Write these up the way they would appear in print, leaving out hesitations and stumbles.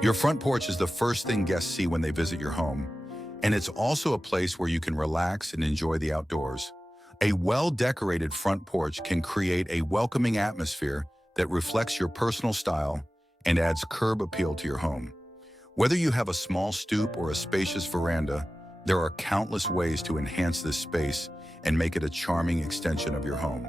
Your front porch is the first thing guests see when they visit your home, and it's also a place where you can relax and enjoy the outdoors. A well-decorated front porch can create a welcoming atmosphere that reflects your personal style and adds curb appeal to your home. Whether you have a small stoop or a spacious veranda, there are countless ways to enhance this space and make it a charming extension of your home.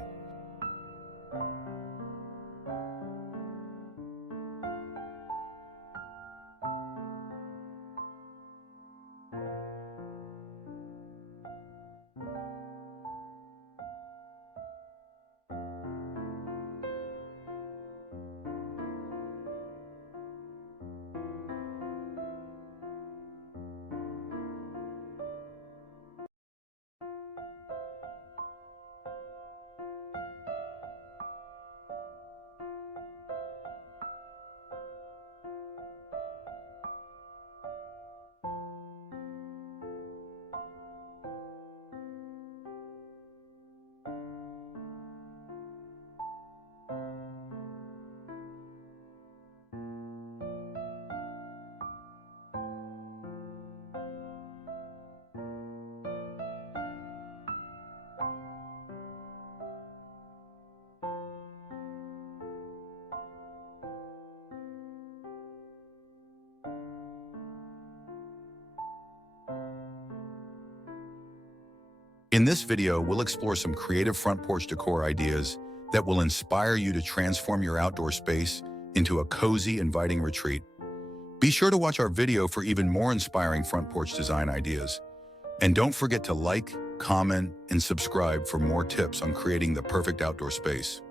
In this video, we'll explore some creative front porch decor ideas that will inspire you to transform your outdoor space into a cozy, inviting retreat. Be sure to watch our video for even more inspiring front porch design ideas. And don't forget to like, comment, and subscribe for more tips on creating the perfect outdoor space.